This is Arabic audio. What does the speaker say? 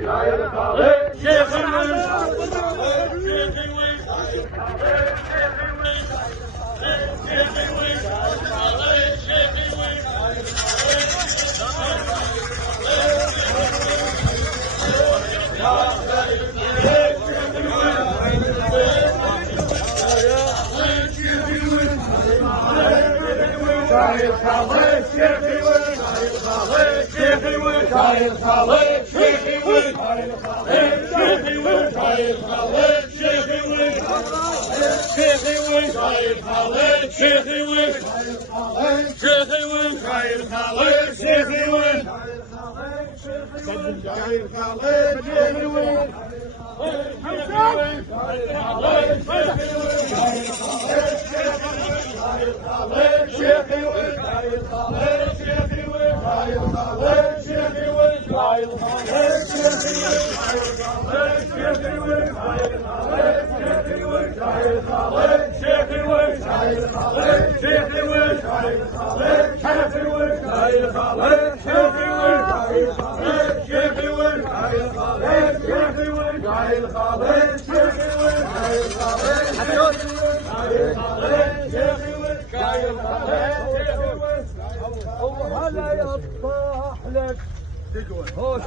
شايل خالد شيخي وين شايل خالد شيخي وين شايل خالد شيخي وين شايل خالد شيخي وين شايل خالد شيخي وين شيخي وين شايل خالد شيخي وين شيخي وين شايل خالد شيخي وين شايل خالد شيخي وين هلا يطاح لك هو